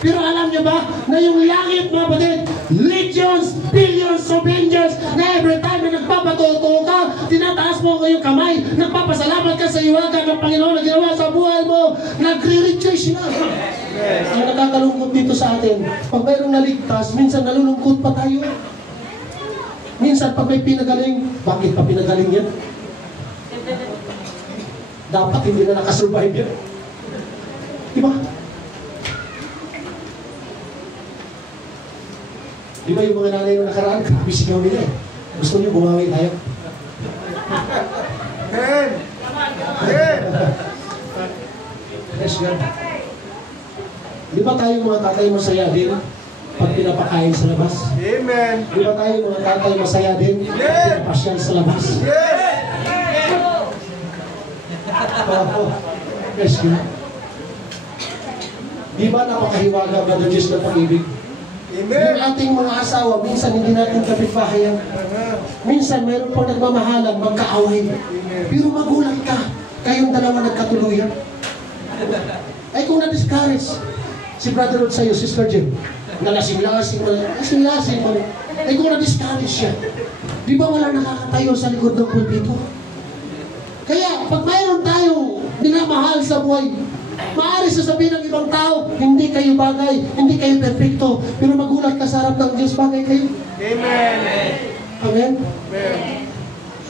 Pero alam niyo ba na yung langit, mga kapatid, legions, billions of angels na every time na nagpapatuto ka, tinataas mo yung kamay, nagpapasalamat ka sa iwaga ng Panginoon na ginawa sa buhay mo, nagre-rejoice sila. Ang nakakalungkot dito sa atin, pag mayroong naligtas, minsan nalulungkot pa tayo. Minsan pag may pinagaling, bakit pa pinagaling yan? Dapat hindi na nakasurvive yan. Diba? Diba yung mga nanay nung nakaraan, grabe sigaw nila eh. Gusto niyo bumawi tayo? Amen. Amen. Yes, God. Di ba tayo mga tatay masaya din pag pinapakain sa labas? Amen. Di ba tayo mga tatay masaya din pag pinapasyal sa labas? Yes. Yes, God. Di ba napakahiwaga ba ng Diyos ng pag-ibig? Amen. Yung ating mga asawa, minsan hindi natin kapitbahayan. Minsan mayroon pang nagmamahalan, magkaaway. Pero magulat ka, kayong dalawa nagkatuluyan. Ay kung na-discourage, si Brother Rod sa'yo, Sister Jem, nalasing-lasing mo. Ay kung na-discourage siya, di ba wala nakakatayo sa likod ng pulpito? Kaya, pag mayroon tayong minamahal sa buhay, maaari sasabihin ng ibang tao, hindi kayo bagay, hindi kayo perfecto, pero magulat ka sa harap ng Diyos, bagay kayo. Amen. Amen? Amen.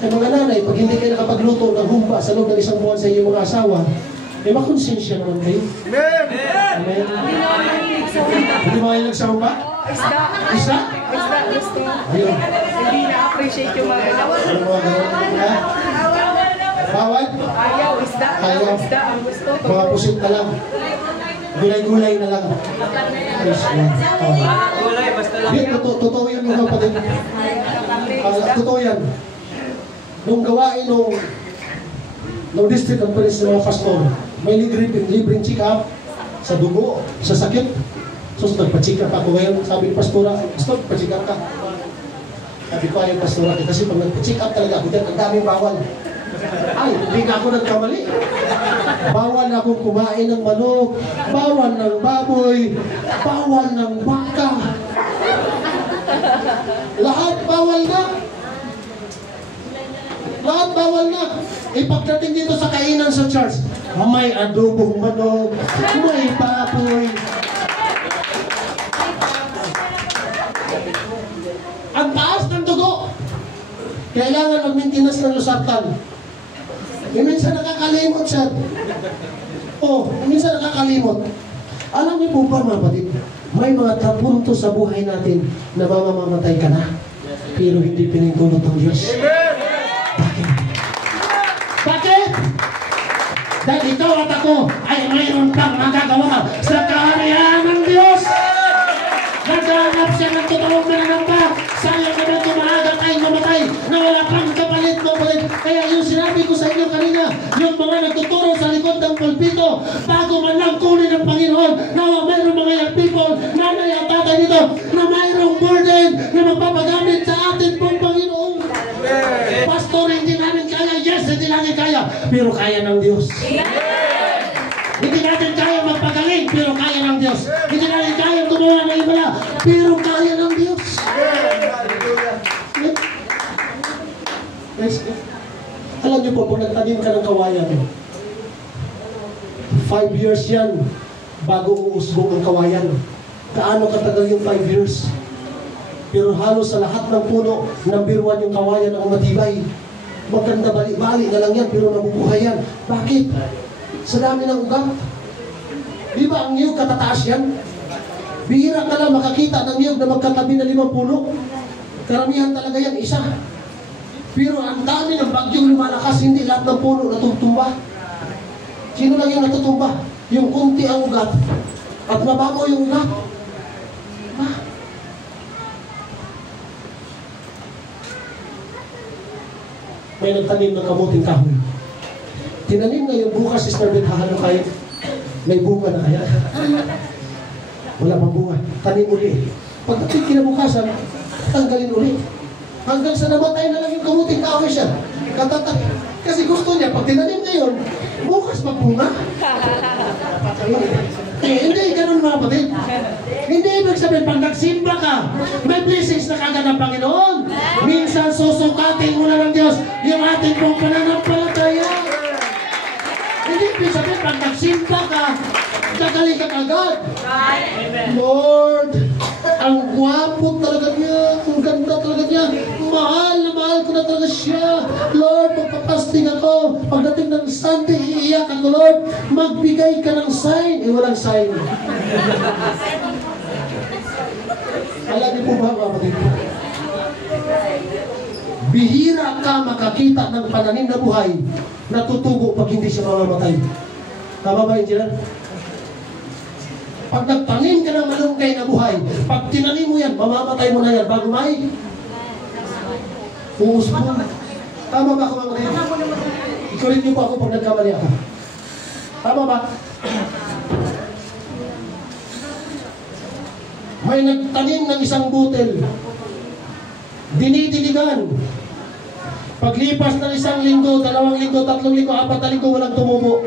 Ay mga nanay, pag hindi kayo nakapagluto ng humba sa loob ng isang buwan sa inyong mga asawa, eh makonsensya naman kayo. Amen. Amen? Hindi ba kayo nagsahumba? Isda. Isa? Isda gusto. Ayun. Hindi na-appreciate yung mga galaw. Ano mga ganun? Ha? Bawal? Ayaw, isda. Ayaw. Isda ang gusto. Mga pusit na lang. Gulay-gulay na lang. Yes, Lord. Yan, totoo yan mga kapatid. Totoo yan. Nung gawain nung district ng police ng mga pastor, may libreng check-up sa dugo, sa sakit. So, nagpa-check up ako ngayon. Sabi ni pastora, pastor, pa-check up ka. Sabi ko, ayaw pastora, kasi pag nagpa-check up talaga ako dyan, ang daming bawal. Ay, hindi na ako nagkamali. Bawal na akong kumain ng manok, bawal ng baboy, bawal ng baka. Lahat bawal na. Lahat bawal na. Pagdating dito sa kainan sa church, may adobong manok, may baboy. Ang taas ng dugo. Kailangan mag-maintenance ng lusartan. Minsan nakakalimot, sir. Minsan nakakalimot. Alam niyo po ba, mga kapatid, may mga punto sa buhay natin na mamamatay ka na, pero hindi pinagdulot ng Diyos. Bakit? Bakit? Dahil ikaw at ako ay mayroon pang magagawa sa kaharian ng Diyos. Naghanap siya ng totoong mananamba. Sayang naman tumahagat ay mamatay na wala pang kapalit mo palit. Kaya yung sinabi ko sa inyo kanina, yung mga nagtuturo sa likod ng pulpito, bago man lang kunin ng Panginoon, na mayroong mga young people, nanay at tatay dito, na mayroong burden na magpapagamit sa atin pong Panginoon. Pastor, hindi namin kaya. Yes, hindi namin kaya. Pero kaya ng Diyos. Hindi natin kaya magpagaling, pero kaya ng Diyos. Hindi natin kaya gumawa ng ibala, pero kaya ng Diyos. Yes. Alam niyo po, pag nagtanim ka ng kawayan, 5 years yan bago uusbong ang kawayan. Kaano katagal yung 5 years? Pero halos sa lahat ng puno, number 1 yung kawayan ang matibay. Maganda bali-bali na lang yan, pero nabubuhay yan. Bakit? Sa dami ng ugat. Di ba ang niyog katataas yan? Bihira ka lang makakita ng niyog na magkatabi na 5 puno. Karamihan talaga yan, isa. Pero ang dami ng bagyong lumalakas, hindi lahat ng puno natutumba. Sino lang yung natutumba? Yung kunti ang ugat. At mabago yung ugat. May nagtanim ng kamuting kahoy. Tinanim na yung bukas, Sister Beth, hahalo kayo. May bunga na kaya. Wala pang bunga. Tanim uli. Pagdating kinabukasan, tanggalin uli. Hanggang sa namatay na lang yung kamuting kahoy siya. Kasi gusto niya, pag tinanim niya yun, bukas magbunga. Hindi, ganun mga kapatid. Hindi ibig sabihin, pag nagsimba ka, may blessings na kagad ng Panginoon. Minsan susukatin mo na ng Diyos yung ating pong pananampalataya. Hindi ibig sabihin, pag nagsimba ka, gagaling ka agad. Lord, ang gwapo talaga niya, ang ganda talaga niya, mahal na mahal ko na talaga siya. Lord, magpapasting ako. Pagdating ng Sunday, iiyak ako, Lord. Magbigay ka ng sign. Walang sign. Alam niyo po ba, mga kapatid? Bihira ka makakita ng pananim na buhay na tutubo pag hindi siya mamamatay. Tama ba, Engineer? Pag nagtanim ka ng malunggay na buhay, pag tinanim mo yan, mamamatay mo na yan bago may uus mo. Tama ba ako, mga kapatid? Ikulit niyo po ako pag nagkamali ako. Tama ba? May nagtanim ng isang butel. Dinidiligan. Paglipas ng 1 linggo, 2 linggo, 3 linggo, 4 linggo, walang tumubo.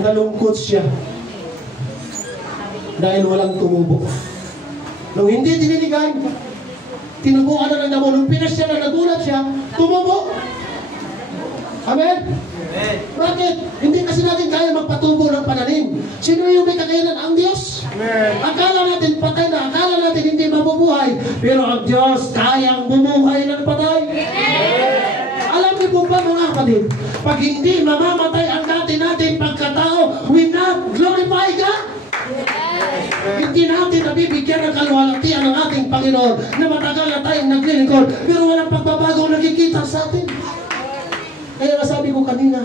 Nalungkot siya. Dahil walang tumubo. Nung hindi diniligan, tinubuan na ng damo. Nung pinasya na, nagulat siya, tumubo. Amen? Amen. Bakit? Hindi kasi natin kaya magpatubo ng pananim. Sino yung may kakayanan? Ang Diyos. Amen. Akala natin patay na, akala natin hindi mabubuhay. Pero ang Diyos kayang bumuhay ng patay. Alam niyo po ba, mga kapatid, pag hindi mamamatay ang dati natin pagkatao, we not glorify God. Hindi natin nabibigyan ng kaluwalhatian ng ating Panginoon na matagal na tayong naglilingkod pero walang pagbabago nakikita sa atin. Kaya nasabi ko kanina,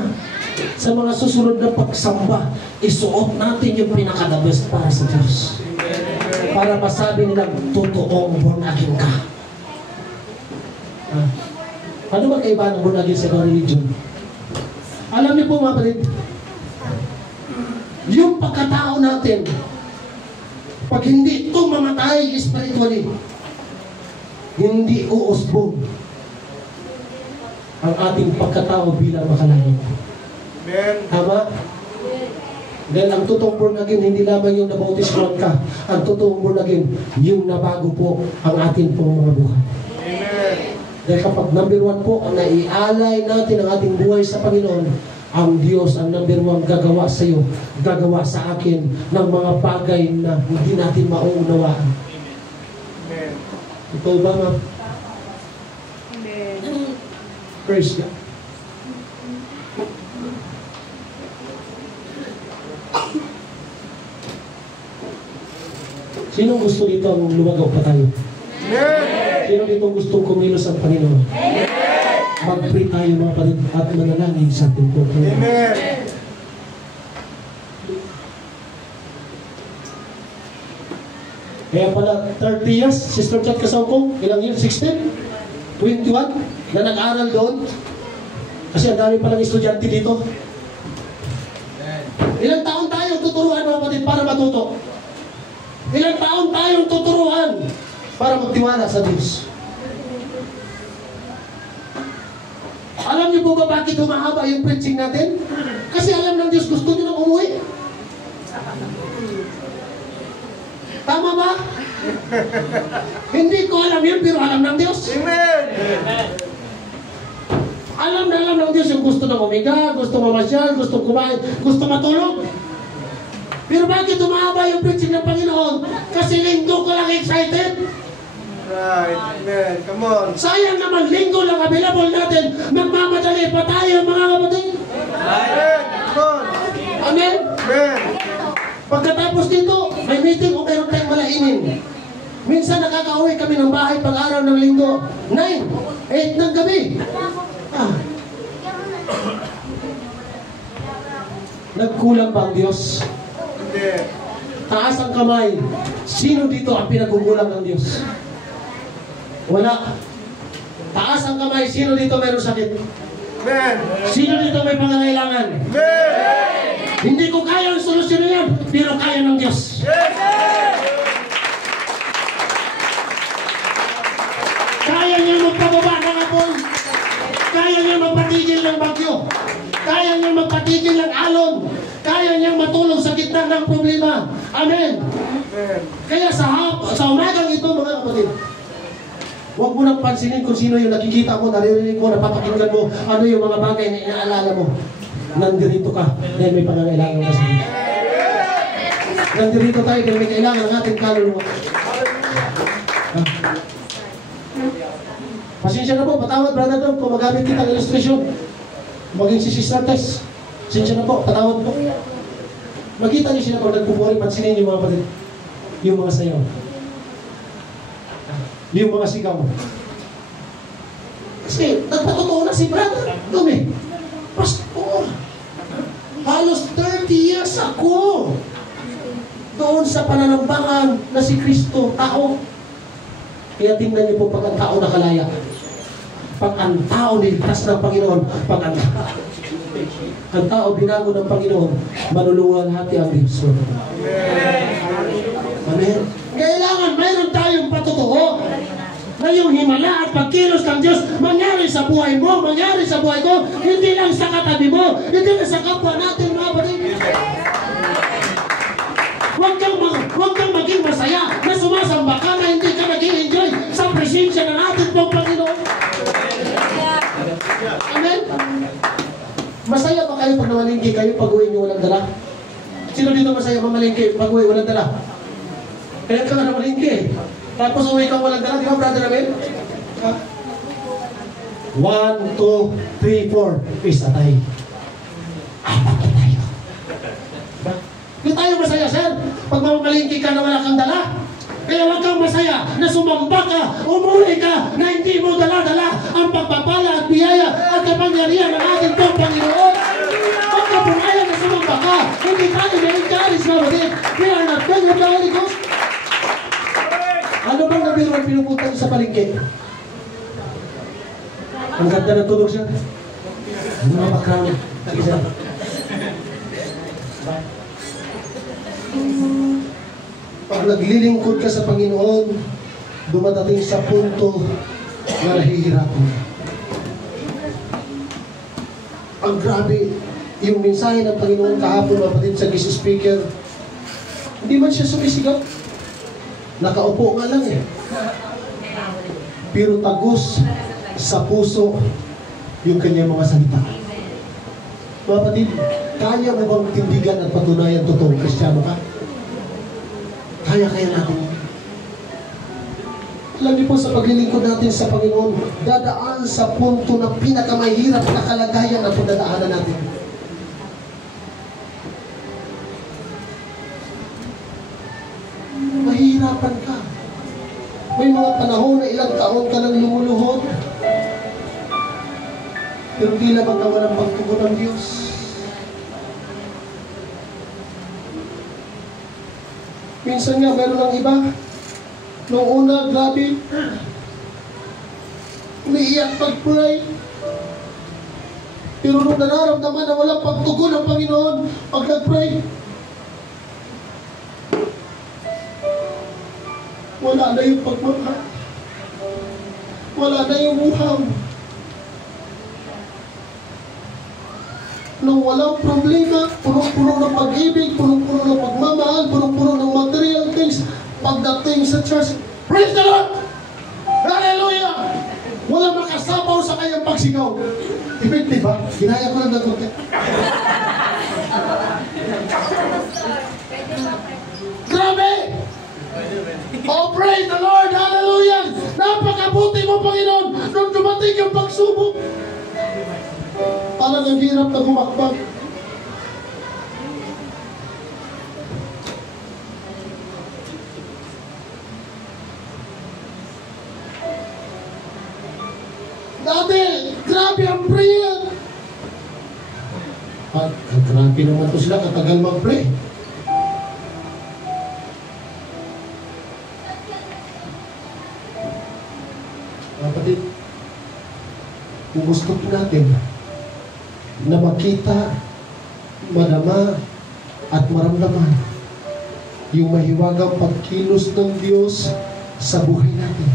sa mga susunod na pagsamba, isuot natin yung pinaka-the best para sa Diyos. Para masabi nilang totoong born again ka. Ano ba kaibahan ng born again sa ibang religion? Alam niyo po, mga kapatid, yung pagkatao natin, pag hindi ito mamatay spiritually, hindi uusbong ang ating pagkatao bilang makalangit. Amen. Tama? Dahil ang totoong born again, hindi lamang yung nabautismuhan ka. Ang totoong born again, yung nabago po ang ating pong mga buhay. Amen. Dahil kapag number 1 po, ang naialay natin ang ating buhay sa Panginoon, ang Diyos ang number 1 gagawa sa iyo, gagawa sa akin ng mga bagay na hindi natin mauunawaan. Amen. Ito ba, ma'am? Amen. Praise God. Sino gusto dito ang lumagaw pa tayo? Amen. Sino dito gustong kumilos ang Panginoon? Mag-pray tayo, mga kapatid, at manalangin sa ating Panginoon. Amen. Kaya pala, 30 years, Sister Chat Kasangkong, ilang years? 16? 21? Na nag-aral doon? Kasi ang dami palang estudyante dito. Ilang taon tayong tuturuan, mga kapatid, para matuto? Ilang taon tayong tuturuan para magtiwala sa Diyos? Alam niyo po ba bakit humahaba yung preaching natin? Kasi alam ng Diyos gusto niyo nang umuwi. Tama ba? Hindi ko alam yun, pero alam ng Diyos. Amen. Alam na alam ng Diyos yung gusto ng umiga, gusto mamasyal, gusto kumain, gusto matulog. Pero bakit humahaba yung preaching ng Panginoon? Kasi linggo ko lang excited. Right. Amen. Come on. Sayang naman, linggo lang available natin. Magmamadali pa tayo, mga kapatid. Amen. Come on. Amen? Amen. Pagkatapos dito, may meeting o meron tayong malainin. Minsan nakaka-uwi kami ng bahay pag-araw ng linggo. 9, 8 ng gabi. Nagkulang ba ang Diyos? Hindi. Taas ang kamay. Sino dito ang pinagugulang ng Diyos? Wala. Taas ang kamay. Sino dito mayroong sakit? Amen. Sino dito may pangangailangan? Amen. Hindi ko kaya ang solusyon na yan, pero kaya ng Diyos. Kaya niya magpababa ng apoy. Kaya niya magpatigil ng bagyo. Kaya niya magpatigil ng alon. Kaya niyang matulong sa gitna ng problema. Amen. Amen. Kaya sa umagang ito, mga kapatid, huwag mo nang pansinin kung sino yung nakikita mo, naririnig mo, napapakinggan mo, ano yung mga bagay na inaalala mo. Nandirito ka dahil may pangangailangan ka sa iyo. Nandirito tayo dahil may kailangan ng ating kaluluwa. Pasensya na po, patawad brother Dom kung magamit kitang illustration. Maging si Sister Tess. Pasensya na po, patawad po. Makita niyo sila pag nagpupuri, pansinin niyo mga kapatid. Yung mga sayaw. Yung mga sigaw. Kasi nagpatotoo na si brother Dom eh. Pastor, halos 30 years ako doon sa pananambangan na si Kristo, tao. Kaya tingnan niyo po pag ang tao nakalaya. Pag ang tao niligtas ng Panginoon, pag ang tao binago ng Panginoon, manululuwalhati ang Diyos. Amen. Kailangan mayroon tayong patotoo na yung himala at pagkilos ng Diyos mangyari sa buhay mo, mangyari sa buhay ko, hindi lang sa katabi mo, hindi lang sa kapwa natin, mga kapatid. Huwag kang maging masaya na sumasamba ka na hindi ka nag-i-enjoy sa presensya ng ating pong Panginoon. Amen? Masaya ba kayo pag namalingki kayo pag-uwi niyo walang dala? Sino dito masaya mamalingki pag-uwi walang dala? Kaya ka nga namalingki. Tapos uwi kang walang dala, di ba brother namin? 1, 2, 3, 4. Peace atay. Apat na tayo. Hindi tayo masaya, sir. Pag mamamalingki ka na wala kang dala. Kaya huwag kang masaya na sumamba ka, umuwi ka, na hindi mo dala-dala ang pagpapala at biyaya at kapangyarihan ng ating pong Panginoon. Huwag ka pumaya na sumamba ka. Hindi tayo na-encourage na matin. We are not filled with the Holy Ghost. Ano bang nabiro ang pinupunta sa palengke? Ang ganda ng tunog siya. Ano mga background? Sige siya. Pag naglilingkod ka sa Panginoon, dumadating sa punto na nahihirapan ka. Ang grabe, yung mensahe ng Panginoon kahapon, mapatid sa guest speaker, hindi man siya sumisigaw. Nakaupo nga lang eh. Pero tagos sa puso yung kanyang mga salita. Mga kapatid, kaya mo bang tindigan at patunayan totoong Kristiyano ka? Kaya natin. Alam niyo po sa paglilingkod natin sa Panginoon, dadaan sa punto na pinakamahirap na kalagayan na pagdadaanan natin. Mahihirapan ka. May mga panahon na ilang taon ka nang lumuluhod. Pero tila bang walang pagtugon ng Diyos. Minsan nga, meron ng iba. Noong una, grabe. Umiiyak pag-pray. Pero nung nararamdaman na walang pagtugon ng Panginoon, pag nag-pray, wala na yung pagmamahal. Wala na yung uhaw. Nung walang problema, punong-puno ng pag-ibig, punong-puno ng pagmamahal, punong-puno ng material things, pagdating sa church, praise the Lord! Hallelujah! Walang makasapaw sa kanyang pagsigaw. Effective ba? Ginaya ko lang ng konti. Grabe! Oh, praise the Lord! Hallelujah! Napakabuti mo, Panginoon! Nung dumating yung pagsubok, parang ang hirap na gumakbang. Dati, grabe ang prayer. At grabe naman to sila katagal mag-pray. Kapatid, kung gusto natin na makita, madama, at maramdaman yung mahiwagang pagkilos ng Diyos sa buhay natin.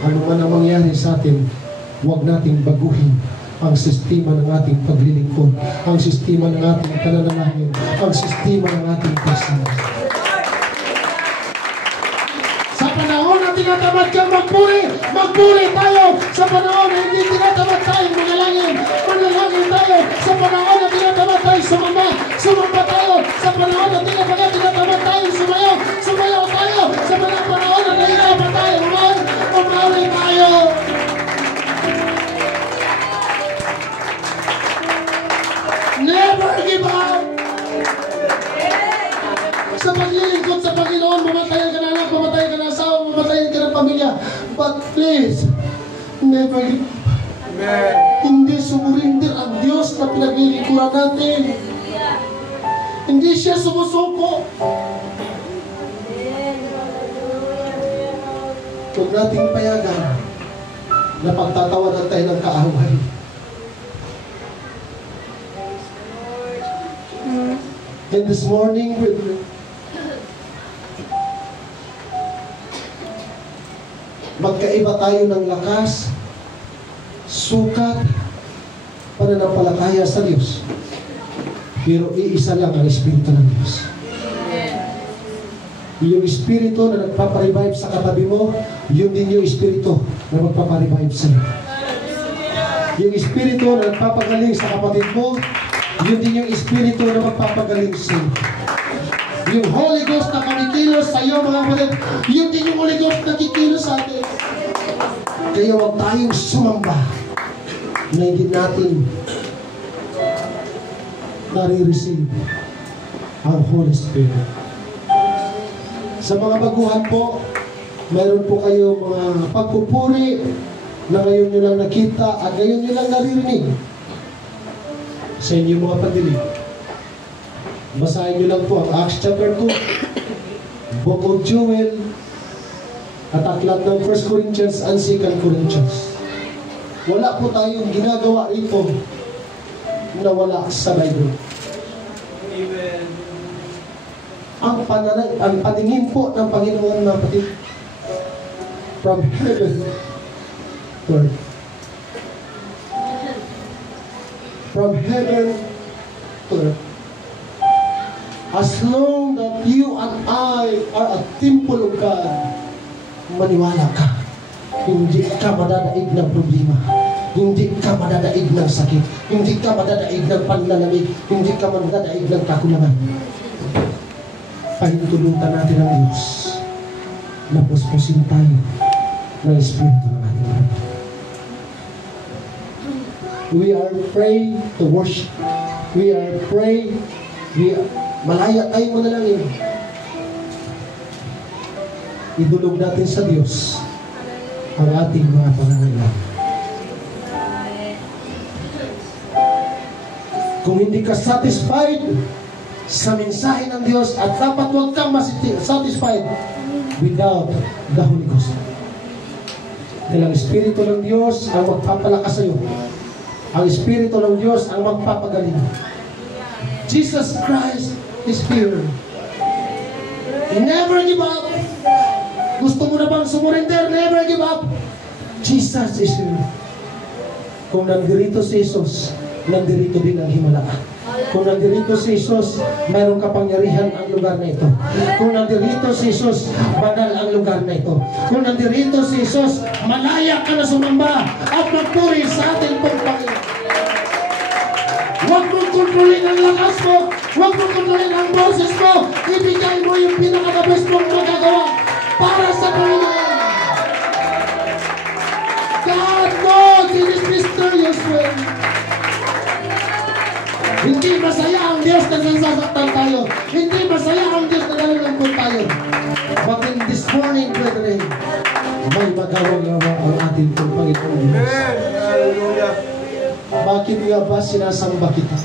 Ano man ang mangyari sa atin, huwag nating baguhin ang sistema ng ating paglilingkod, ang sistema ng ating pananalangin, ang sistema ng ating pagsasabi. Sa panahon na tinatamad ka magpuri, magpuri tayo. Sa panahon na hindi tinatamad tayo manalangin, manalangin tayo. Sa panahon na tinatamad tayo sumamba, sumamba tayo. Sa panahon na tinatamad tayo sumayaw, sumayaw tayo. Sa panahon na nahihirapan tayo, umawi tayo. Never give up! Sa paglilingkod sa Panginoon, mamatayan ka na anak, mamatayan ka na asawa, mamatayan ka ng pamilya. But please, never give up. Amen. Hindi sumurinder ang Diyos na pinaglilingkuran natin. Hindi siya sumusuko. Huwag nating payagan na pagtatawanan tayo ng kaaway. And this morning, brethren, magkaiba tayo ng lakas, sukat, pananampalataya sa Diyos. Pero iisa lang ang Espiritu ng Diyos. Yung Espiritu na nagpaparevive sa katabi mo, yun din yung Espiritu na magpaparevive sa iyo. Yung Espiritu na nagpapagaling sa kapatid mo, yun din yung Espiritu na magpapagaling sa iyo. Yung Holy Ghost na kamikilos sa iyo, mga kapatid, yun din yung Holy Ghost na kikilos sa atin. Kaya huwag tayong sumamba na hindi natin nare-receive ang Holy Spirit. Sa mga baguhan po, mayroon po kayo mga pagpupuri na ngayon nyo lang nakita at ngayon nyo lang naririnig sa inyong mga pagdilig. Basahin nyo lang po ang Acts chapter 2, Book of Joel, at aklat ng 1 Corinthians and 2 Corinthians. Wala po tayong ginagawa rito na wala sa Bible. Amen. Ang paningin po ng Panginoon na kapatid, from heaven to earth. From heaven to earth. As long that you and I are a temple of God, maniwala ka. Hindi ka madadaig ng problema. Hindi ka madadaig ng sakit. Hindi ka madadaig ng panlalamig. Hindi ka madadaig ng kakulangan. Pahintulutan natin ang Diyos na puspusin tayo ng Espiritu ng ating Lord. We are praying to worship. We are praying. Malaya tayo manalangin. Idulog natin sa Diyos ang ating mga pangangailangan. Kung hindi ka satisfied sa mensahe ng Diyos, at dapat huwag kang satisfied without the Holy Ghost. Dahil ang Espiritu ng Diyos ang magpapalakas sa iyo. Ang Espiritu ng Diyos ang magpapagaling. Jesus Christ is here. Never give up. Gusto mo na bang sumurinder? Never give up. Jesus is here. Kung nandirito si Jesus, nandirito din ang himala. Kung nandirito si Jesus, mayroong kapangyarihan ang lugar na ito. Kung nandirito si Jesus, banal ang lugar na ito. Kung nandirito si Jesus, malaya ka na sumamba at magpuri sa ating pong Panginoon. Huwag mong kontrolin ang lakas mo. Huwag mong kontrolin ang boses mo. Ibigay mo yung pinaka-best mong magagawa para sa Panginoon. God knows in His mysterious way. Hindi masaya ang Diyos na nasasaktan tayo. Hindi masaya ang Diyos na nalulungkot tayo. But in this morning, brethren, may magawang-gawa ang ating Panginoon Diyos. Amen. Hallelujah. Bakit nga ba sinasamba kita?